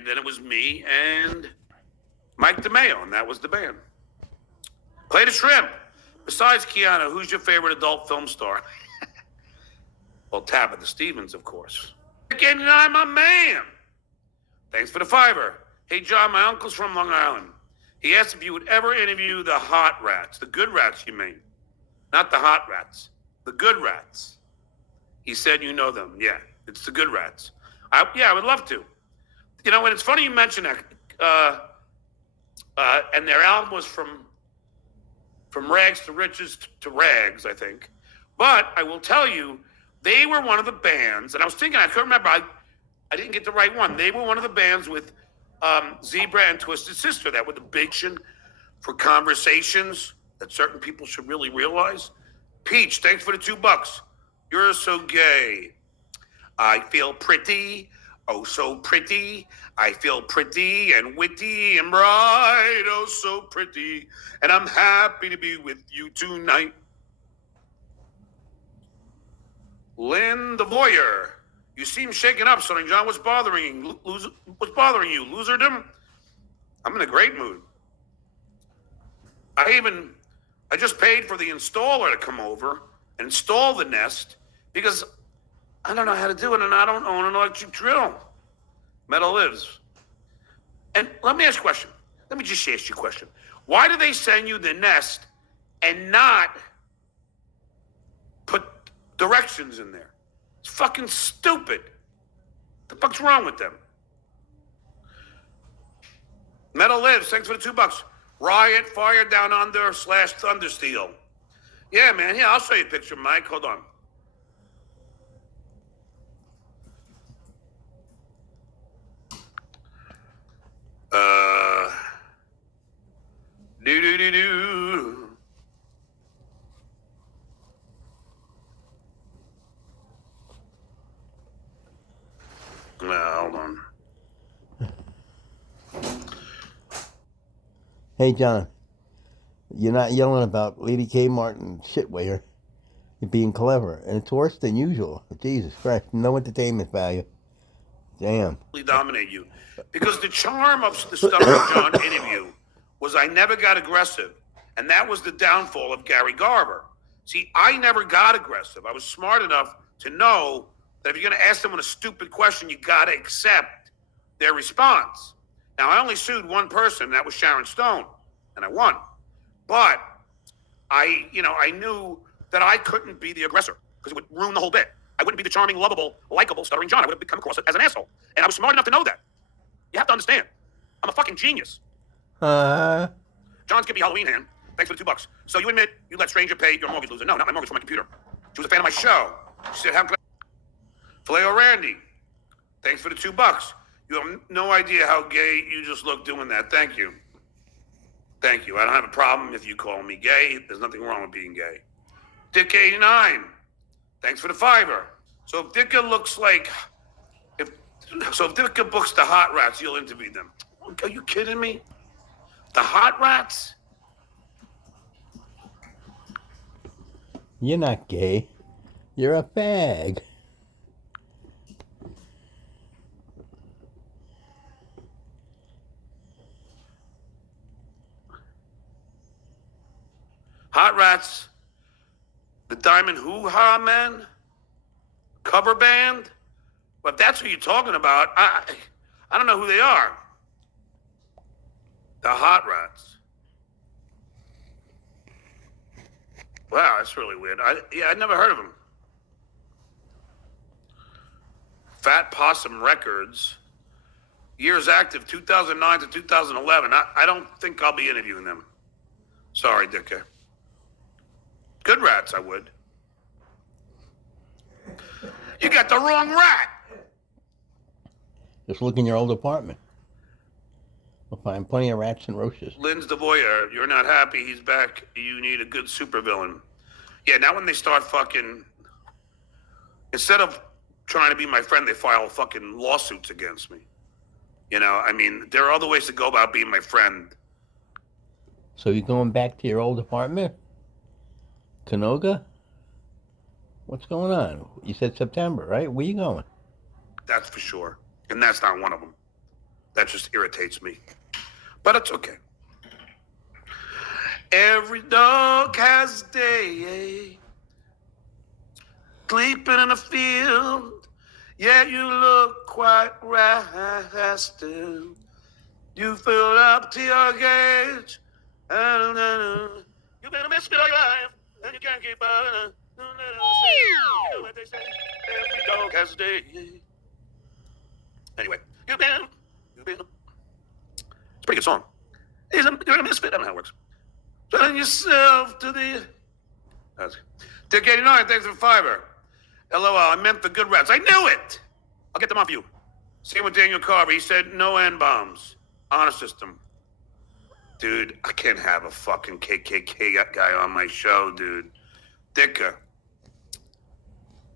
And then it was me and Mike DeMeo, and that was the band. Play the Shrimp. Besides Keanu, who's your favorite adult film star? Well, Tabitha Stevens, of course. Again, I'm a man. Thanks for the $5. Hey, John, my uncle's from Long Island. He asked if you would ever interview the hot rats, the good rats, you mean. Not the hot rats, the good rats. He said you know them. Yeah, it's the good rats. I would love to. You know, and it's funny you mention that. And their album was from rags to riches to rags, I think. But I will tell you, they were one of the bands, and I was thinking, I couldn't remember, I didn't get the right one. They were one of the bands with Zebra and Twisted Sister that were the big for conversations that certain people should really realize. Peach, thanks for the $2. You're so gay. I feel pretty, oh so pretty. I feel pretty and witty and bright, oh so pretty. And I'm happy to be with you tonight. Lynn the Voyeur, you seem shaken up, Stuttering John. What's bothering you? Loserdom? I'm in a great mood. I just paid for the installer to come over and install the Nest because I don't know how to do it and I don't own an electric drill. Metal lives. And let me ask you a question. Let me just ask you a question. Why do they send you the Nest and not put directions in there? It's fucking stupid. What the fuck's wrong with them? Metal lives. Thanks for the $2. Riot, fire down under / Thundersteel. Yeah, man. Yeah, I'll show you a picture, Mike. Hold on. Do. Hold on. Hey, John, you're not yelling about Lady K. Martin shitwear. You're being clever, and it's worse than usual. Jesus Christ, no entertainment value. Damn. Dominate you. Because the charm of the Stuttering John interview was I never got aggressive, and that was the downfall of Gary Garver. See, I never got aggressive. I was smart enough to know that if you're going to ask someone a stupid question, you got to accept their response. Now, I only sued one person, and that was Sharon Stone, and I won. But I knew that I couldn't be the aggressor because it would ruin the whole bit. I wouldn't be the charming, lovable, likable Stuttering John. I would have come across as an asshole. And I was smart enough to know that. You have to understand. I'm a fucking genius. John's giving me Halloween hand. Thanks for the $2. So you admit you let stranger pay your mortgage loser? No, not my mortgage, from my computer. She was a fan of my show. She said, "How can I?" Filet Randy, thanks for the $2. You have no idea how gay you just look doing that. Thank you. Thank you. I don't have a problem if you call me gay. There's nothing wrong with being gay. Dick89, thanks for the $5. So if Dicka if Dicka books the hot rats, you'll interview them. Are you kidding me? The hot rats? You're not gay. You're a fag. Hot Rats, the Diamond Hoo-Ha Men, cover band. But if that's what you're talking about, I don't know who they are. The Hot Rats. Wow, that's really weird. I'd never heard of them. Fat Possum Records. Years active, 2009 to 2011. I don't think I'll be interviewing them. Sorry, Dicka. Good rats, I would. You got the wrong rat. Just look in your old apartment. We'll find plenty of rats and roaches. Lynn's the voyeur. You're not happy he's back. You need a good supervillain. Yeah, now when they start fucking... Instead of trying to be my friend, they file fucking lawsuits against me. You know, I mean, there are other ways to go about being my friend. So you're going back to your old apartment? Canoga? What's going on? You said September, right? Where you going? That's for sure. And that's not one of them. That just irritates me. But it's okay. Every dog has a day. Sleeping in a field. Yeah, you look quite rested. You fill up to your gauge. You've been a misfit all your life, and you can't keep up. You know what they say? Every dog has a day. Anyway, you've been. It's a pretty good song. You're a misfit. I don't know how it works. Turning yourself to the. Dick 89, thanks for fiber. LOL, I meant the good rats. I knew it! I'll get them off you. Same with Daniel Carver. He said no N-bombs. Honor system. Dude, I can't have a fucking KKK guy on my show, dude. Dicka.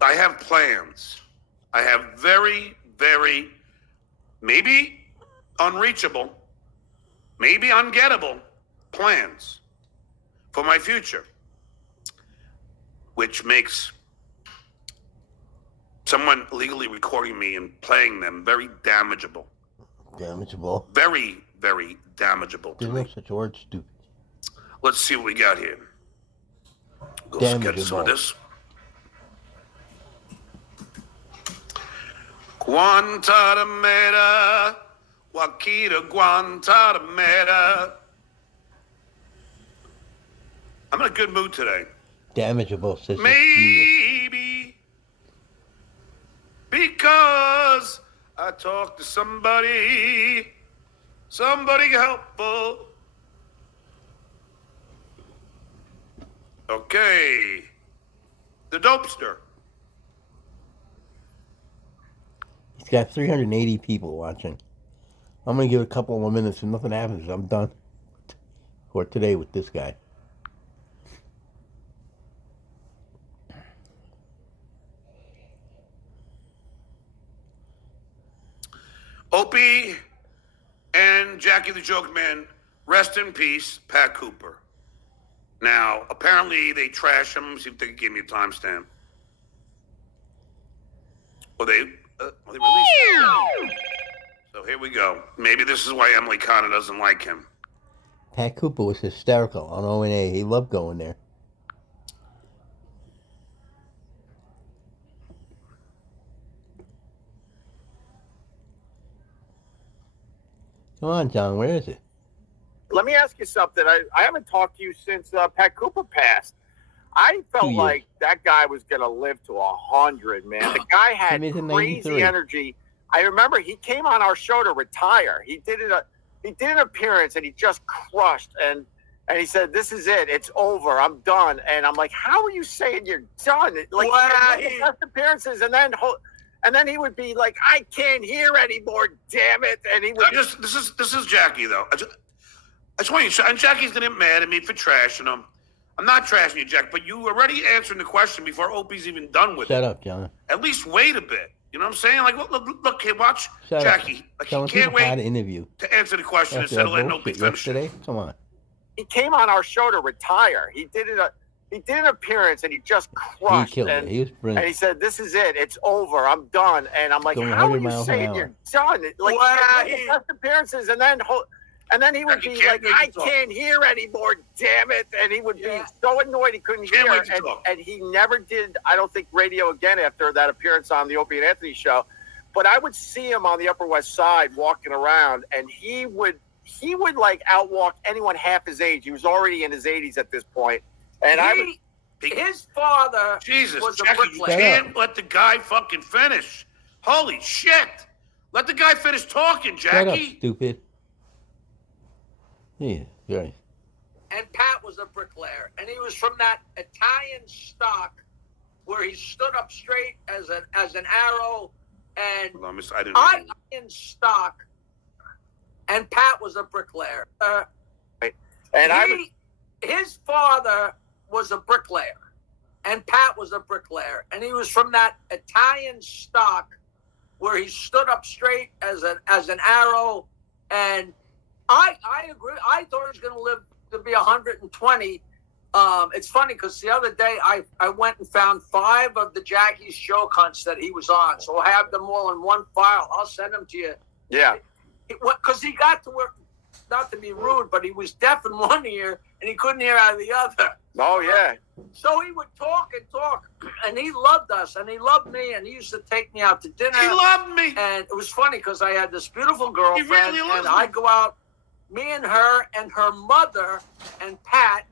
I have plans. I have very, very, maybe unreachable, maybe ungettable plans for my future, which makes someone legally recording me and playing them very damageable. Damageable. Very, very damageable to There's me. no such word, stupid. Let's see what we got here. Go get some of this. Guantanamera, Wakita Guantanamera. I'm in a good mood today. Damageable, sister. Maybe because I talked to somebody helpful. Okay. The Dopester. He's got 380 people watching. I'm going to give it a couple more minutes. If nothing happens, I'm done for today with this guy. Opie and Jackie the Joke Man, rest in peace, Pat Cooper. Now, apparently they trash him. See if they can give me a timestamp. Well, they released him. So here we go. Maybe this is why Emily Connor doesn't like him. Pat Cooper was hysterical on O&A. He loved going there. Come on, John. Where is it? Let me ask you something. I haven't talked to you since Pat Cooper passed. I felt like that guy was going to live to 100, man. The guy had crazy energy. I remember he came on our show to retire. He did an appearance and he just crushed. And he said, "This is it. It's over. I'm done." And I'm like, "How are you saying you're done?" Like, he had appearances, and then he would be like, "I can't hear anymore. Damn it!" And he would. This is Jackie though. I just want you to, and Jackie's gonna get mad at me for trashing him. I'm not trashing you, Jack, but you already answered the question before Opie's even done with it. Shut up, John. At least wait a bit. You know what I'm saying? Like, look, hey, watch Shut Jackie. Up. Like, he can't wait to interview. To answer the question instead of letting Opie finish it. Come on. He came on our show to retire. He did an appearance and he just crushed. He killed it. He was brilliant. And he said, "This is it. It's over. I'm done." And I'm like, "How are you saying you're done?" Like, he had appearances, and then he would be like, "I can't hear anymore. Damn it!" And he would be so annoyed he couldn't hear. And he never did, I don't think, radio again after that appearance on the Opie and Anthony show. But I would see him on the Upper West Side walking around, and he would like outwalk anyone half his age. He was already in his 80s at this point. And his father was Jackie, a bricklayer. You can't let the guy fucking finish. Holy shit! Let the guy finish talking, Jackie. Shut up, stupid. Yeah, right. And Pat was a bricklayer, and he was from that Italian stock where he stood up straight as an arrow, and Italian stock. And Pat was a bricklayer. His father was a bricklayer, and Pat was a bricklayer, and he was from that Italian stock where he stood up straight as an arrow, and I agree. I thought he was going to live to be 120. It's funny because the other day I went and found 5 of the Jackie's show cunts that he was on, so I'll have them all in one file. I'll send them to you. Yeah. Because he got to work, not to be rude, but he was deaf in one ear and he couldn't hear out of the other. Oh, yeah. So he would talk and talk, and he loved us, and he loved me, and he used to take me out to dinner. He loved me. And it was funny because I had this beautiful girlfriend, really and loves me. I'd go out, me and her mother and Pat,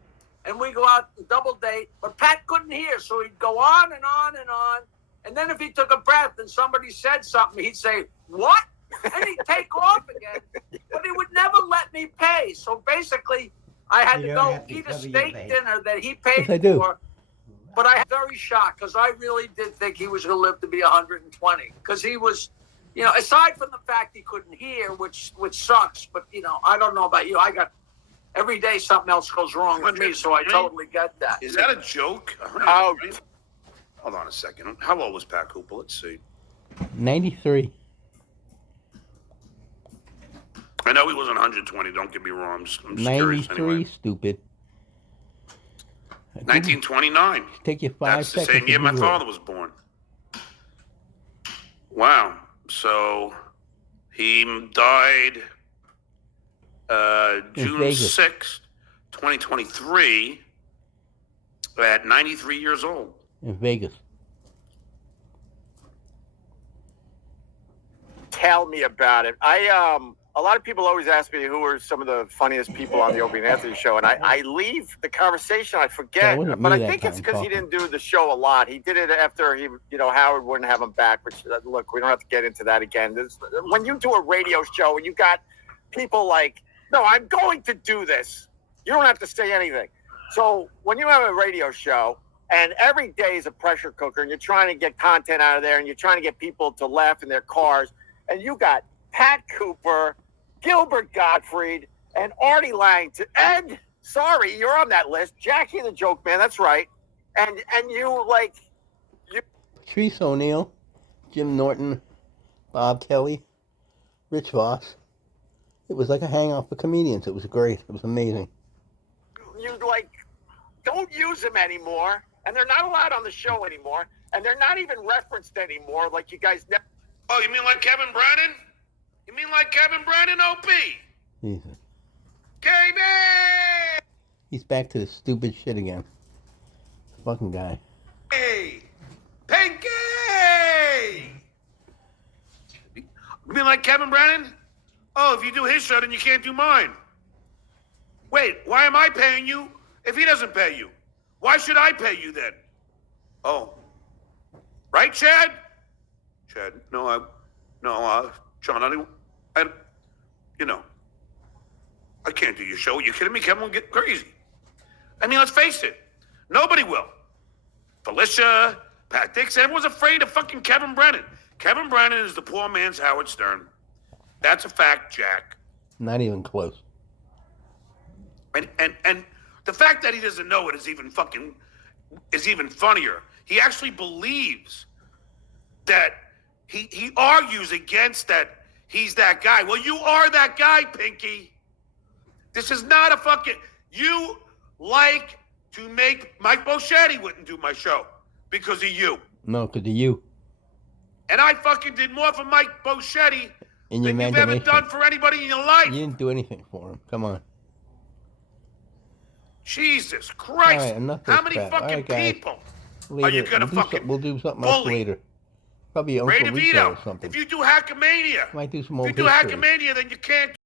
and we go out and double date. But Pat couldn't hear, so he'd go on and on and on. And then if he took a breath and somebody said something, he'd say, "What?" And he'd take off again. But he would never let me pay. So basically, I had to go eat a steak dinner that he paid for. But I was very shocked because I really did think he was going to live to be 120. Because he was, aside from the fact he couldn't hear, which sucks. But, I don't know about you. I got every day something else goes wrong with me. So I totally get that. Is that a joke? Oh, hold on a second. How old was Pat Cooper? Let's see. 93. I know he wasn't 120. Don't get me wrong. I'm just curious 93, anyway. stupid. 1929. Take you 5 That's the seconds. same year to my Google it. father was born. Wow. So he died June Vegas. 6th, 2023 at 93 years old. In Vegas. tell me about it. A lot of people always ask me who are some of the funniest people on the Opie and Anthony show, and I leave the conversation, I forget. But I think it's because he didn't do the show a lot. He did it after Howard wouldn't have him back. Which look, we don't have to get into that again. When you do a radio show and you got people like, no, I'm going to do this. You don't have to say anything. So when you have a radio show and every day is a pressure cooker and you're trying to get content out of there and you're trying to get people to laugh in their cars, and you got Pat Cooper, Gilbert Gottfried, and Artie Langton. And sorry, you're on that list. Jackie the Joke Man, that's right. And you Patrice O'Neill, Jim Norton, Bob Kelly, Rich Voss. It was like a hang-off for comedians. It was great. It was amazing. Don't use them anymore, and they're not allowed on the show anymore, and they're not even referenced anymore. Like you guys never. Oh, you mean like Kevin Brennan? You mean like Kevin Brennan, OP? Jesus. KB! He's back to the stupid shit again. Fucking guy. Hey! Pinky! You mean like Kevin Brennan? Oh, if you do his show, then you can't do mine. Wait, why am I paying you if he doesn't pay you? Why should I pay you then? Oh. Right, Chad? Chad, John, I can't do your show. Are you kidding me? Kevin will get crazy. I mean, let's face it. Nobody will. Felicia, Pat Dixon, everyone's afraid of fucking Kevin Brennan. Kevin Brennan is the poor man's Howard Stern. That's a fact, Jack. Not even close. And the fact that he doesn't know it is even funnier. He actually believes that he argues against that he's that guy. Well, you are that guy, Pinky. This is not a fucking... You like to make... Mike Boschetti wouldn't do my show because of you. No, because of you. And I fucking did more for Mike Boschetti In your than you've ever done for anybody in your life. You didn't do anything for him. Come on. Jesus Christ. All right, enough of How many crap. fucking All right, guys. people Later. are you going to fucking We'll do something else bully? later. Probably Uncle Ray Rico DeVito, or something. if you do Hackamania, Might do some if old you do history. Hackamania, then you can't